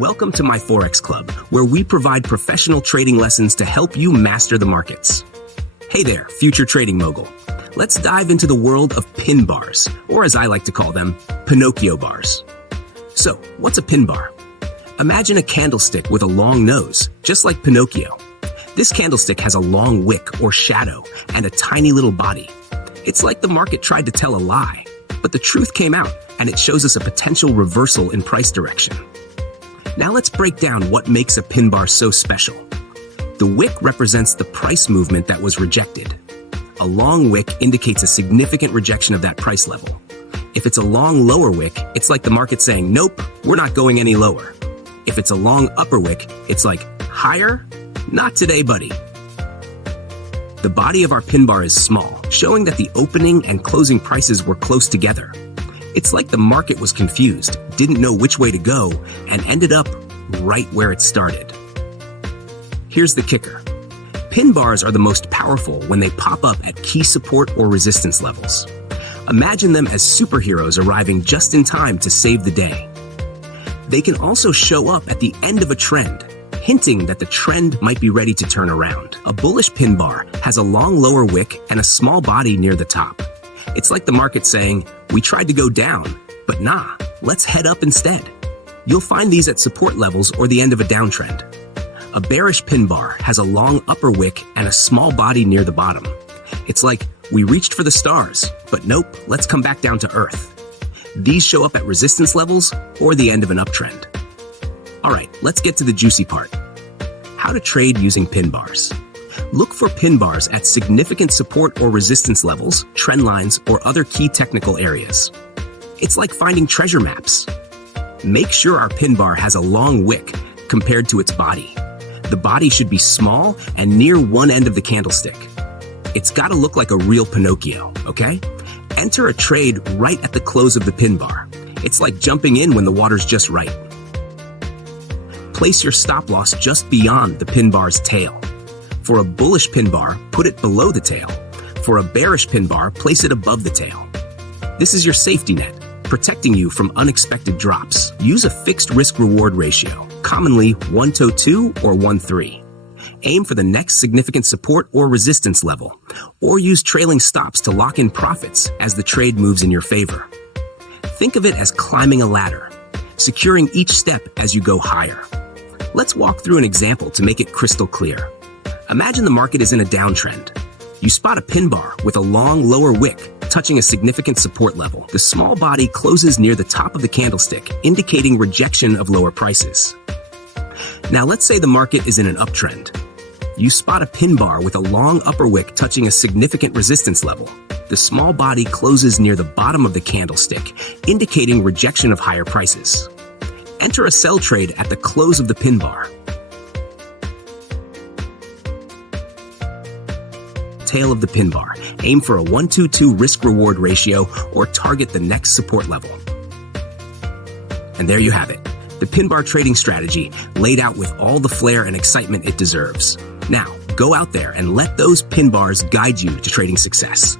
Welcome to My Forex Club, where we provide professional trading lessons to help you master the markets. Hey there, future trading mogul. Let's dive into the world of pin bars, or as I like to call them, Pinocchio bars. So, what's a pin bar? Imagine a candlestick with a long nose, just like Pinocchio. This candlestick has a long wick or shadow and a tiny little body. It's like the market tried to tell a lie, but the truth came out and it shows us a potential reversal in price direction. Now let's break down what makes a pin bar so special. The wick represents the price movement that was rejected. A long wick indicates a significant rejection of that price level. If it's a long lower wick, it's like the market saying, nope, we're not going any lower. If it's a long upper wick, it's like, higher? Not today, buddy. The body of our pin bar is small, showing that the opening and closing prices were close together. It's like the market was confused, didn't know which way to go, and ended up right where it started. Here's the kicker. Pin bars are the most powerful when they pop up at key support or resistance levels. Imagine them as superheroes arriving just in time to save the day. They can also show up at the end of a trend, hinting that the trend might be ready to turn around. A bullish pin bar has a long lower wick and a small body near the top. It's like the market saying, we tried to go down, but nah, let's head up instead. You'll find these at support levels or the end of a downtrend. A bearish pin bar has a long upper wick and a small body near the bottom. It's like, we reached for the stars, but nope, let's come back down to earth. These show up at resistance levels or the end of an uptrend. All right, let's get to the juicy part. How to trade using pin bars. Look for pin bars at significant support or resistance levels, trend lines, or other key technical areas. It's like finding treasure maps. Make sure our pin bar has a long wick compared to its body. The body should be small and near one end of the candlestick. It's got to look like a real Pinocchio, okay? Enter a trade right at the close of the pin bar. It's like jumping in when the water's just right. Place your stop loss just beyond the pin bar's tail. For a bullish pin bar, put it below the tail. For a bearish pin bar, place it above the tail. This is your safety net, protecting you from unexpected drops. Use a fixed risk-reward ratio, commonly 1-to-2 or 1-3. Aim for the next significant support or resistance level, or use trailing stops to lock in profits as the trade moves in your favor. Think of it as climbing a ladder, securing each step as you go higher. Let's walk through an example to make it crystal clear. Imagine the market is in a downtrend. You spot a pin bar with a long lower wick touching a significant support level. The small body closes near the top of the candlestick, indicating rejection of lower prices. Now let's say the market is in an uptrend. You spot a pin bar with a long upper wick touching a significant resistance level. The small body closes near the bottom of the candlestick, indicating rejection of higher prices. Enter a sell trade at the close of the pin bar. Tail of the pin bar. Aim for a 1-to-2 risk-reward ratio or target the next support level. And there you have it. The pin bar trading strategy laid out with all the flair and excitement it deserves. Now, go out there and let those pin bars guide you to trading success.